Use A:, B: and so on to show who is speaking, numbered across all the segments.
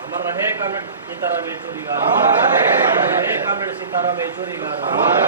A: हमारा रहे कामेड सीताराम येचुरी का हमारा रहे कामेड सीताराम येचुरी
B: का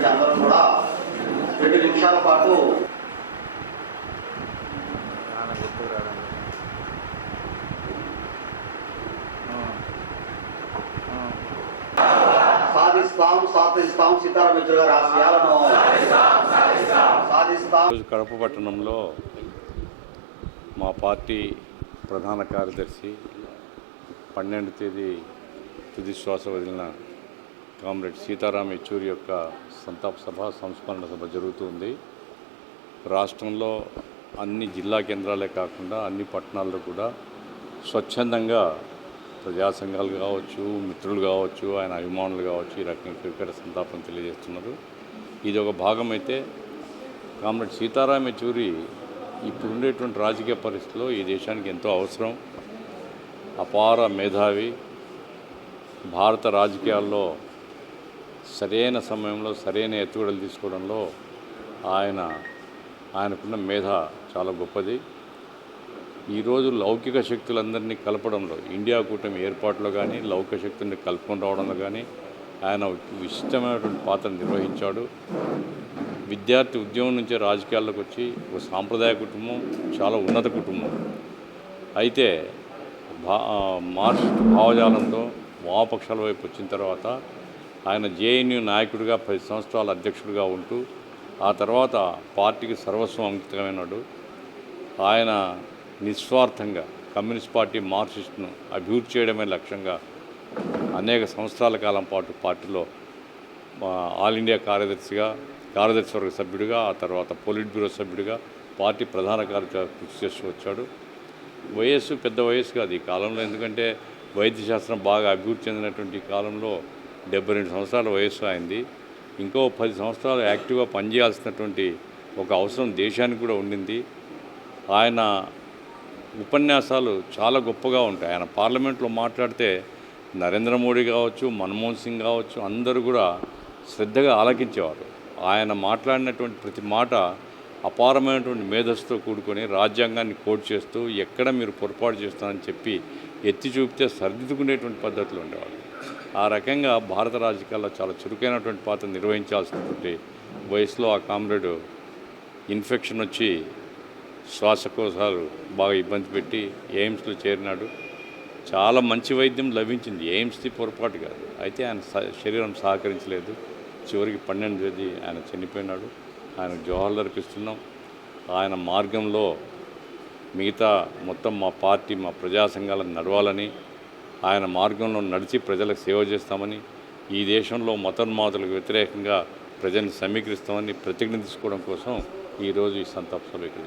B: సభకు వచ్చినటువంటి కూడా రెండు నిమిషాల పాటు సాధిస్తాం సాధిస్తాం సీతారాం యేచూరి గారి ఆశయాలను. సాధిస్తాం.
C: కడప పట్టణంలో మా పార్టీ ప్రధాన కార్యదర్శి పన్నెండు తేదీ తుది శ్వాస వదిలిన కామ్రేడ్ సీతారాం యెచూరి యొక్క సంతాప సభ సంస్మరణ సభ జరుగుతుంది రాష్ట్రంలో అన్ని జిల్లా కేంద్రాలే కాకుండా అన్ని పట్టణాల్లో కూడా స్వచ్ఛందంగా ప్రజా సంఘాలు కావచ్చు మిత్రులు కావచ్చు ఆయన అభిమానులు కావచ్చు ఈ రకంగా క్రికెట్ సంతాపం తెలియజేస్తున్నారు. ఇది ఒక భాగం అయితే కామ్రేడ్ సీతారాం యెచూరి ఇప్పుడు ఉండేటువంటి రాజకీయ పరిస్థితుల్లో ఈ దేశానికి ఎంతో అవసరం. అపార మేధావి. భారత రాజకీయాల్లో సరైన సమయంలో సరైన ఎత్తుగడలు తీసుకోవడంలో ఆయన ఆయనకున్న మేధ చాలా గొప్పది. ఈరోజు లౌకిక శక్తులందరినీ కలపడంలో ఇండియా కూటమి ఏర్పాటులో కానీ లౌకిక శక్తుల్ని కలుపుకొని రావడంలో కానీ ఆయన విశిష్టమైనటువంటి పాత్ర నిర్వహించాడు. విద్యార్థి ఉద్యమం నుంచి రాజకీయాల్లోకి వచ్చి ఒక సాంప్రదాయ కుటుంబం చాలా ఉన్నత కుటుంబం. అయితే భా మార్క్స్ భావజాలంతో వామపక్షాల వైపు వచ్చిన తర్వాత ఆయన జేఎన్యూ నాయకుడిగా పది సంవత్సరాల అధ్యక్షుడిగా ఉంటూ ఆ తర్వాత పార్టీకి సర్వస్వం అంకితమైనాడు. ఆయన నిస్వార్థంగా కమ్యూనిస్ట్ పార్టీ మార్క్సిస్ట్ను అభివృద్ధి చేయడమే లక్ష్యంగా అనేక సంవత్సరాల కాలం పాటు పార్టీలో ఆల్ ఇండియా కార్యదర్శిగా కార్యదర్శి వర్గ సభ్యుడిగా ఆ తర్వాత పొలిట్ బ్యూరో సభ్యుడిగా పార్టీ ప్రధాన కార్యదర్శిగా కృషి చేస్తూ వచ్చాడు. వయస్సు పెద్ద వయస్సు కాదు ఈ కాలంలో. ఎందుకంటే వైద్యశాస్త్రం బాగా అభివృద్ధి చెందినటువంటి కాలంలో డెబ్బై రెండు సంవత్సరాల వయస్సు అయింది. ఇంకో పది సంవత్సరాలు యాక్టివ్గా పనిచేయాల్సినటువంటి ఒక అవసరం దేశానికి కూడా ఉండింది. ఆయన ఉపన్యాసాలు చాలా గొప్పగా ఉంటాయి. ఆయన పార్లమెంట్లో మాట్లాడితే నరేంద్ర మోడీ కావచ్చు మన్మోహన్ సింగ్ కావచ్చు అందరూ కూడా శ్రద్ధగా ఆలకించేవారు. ఆయన మాట్లాడినటువంటి ప్రతి మాట అపారమైనటువంటి మేధస్సుతో కూడుకొని రాజ్యాంగాన్ని కోట్ చేస్తూ ఎక్కడ మీరు పొరపాటు చేస్తారని చెప్పి ఎత్తి చూపితే సర్దిద్దుకునేటువంటి పద్ధతులు ఉండేవాళ్ళు ఆ రకంగా భారత రాజకీయాల్లో చాలా చురుకైనటువంటి పాత్ర నిర్వహించాల్సినటువంటి వయసులో ఆ కామ్రేడ్ ఇన్ఫెక్షన్ వచ్చి శ్వాసకోశాలు బాగా ఇబ్బంది పెట్టి ఎయిమ్స్లో చేరినాడు. చాలా మంచి వైద్యం లభించింది. ఎయిమ్స్ది పొరపాటు కాదు. అయితే ఆయన స- శరీరం సహకరించలేదు. చివరికి పన్నెండు తేదీ ఆయన చనిపోయినాడు. ఆయన జోహర్లు అర్పిస్తున్నాం ఆయన మార్గంలో మిగతా మొత్తం మా పార్టీ మా ప్రజా సంఘాలను నడవాలని ఆయన మార్గంలో నడిచి ప్రజలకు సేవ చేస్తామని ఈ దేశంలో మతోన్మాతులకు వ్యతిరేకంగా ప్రజల్ని సమీకరిస్తామని ప్రతిజ్ఞ తీసుకోవడం కోసం ఈరోజు ఈ సంతాప సభ ఇక్కడ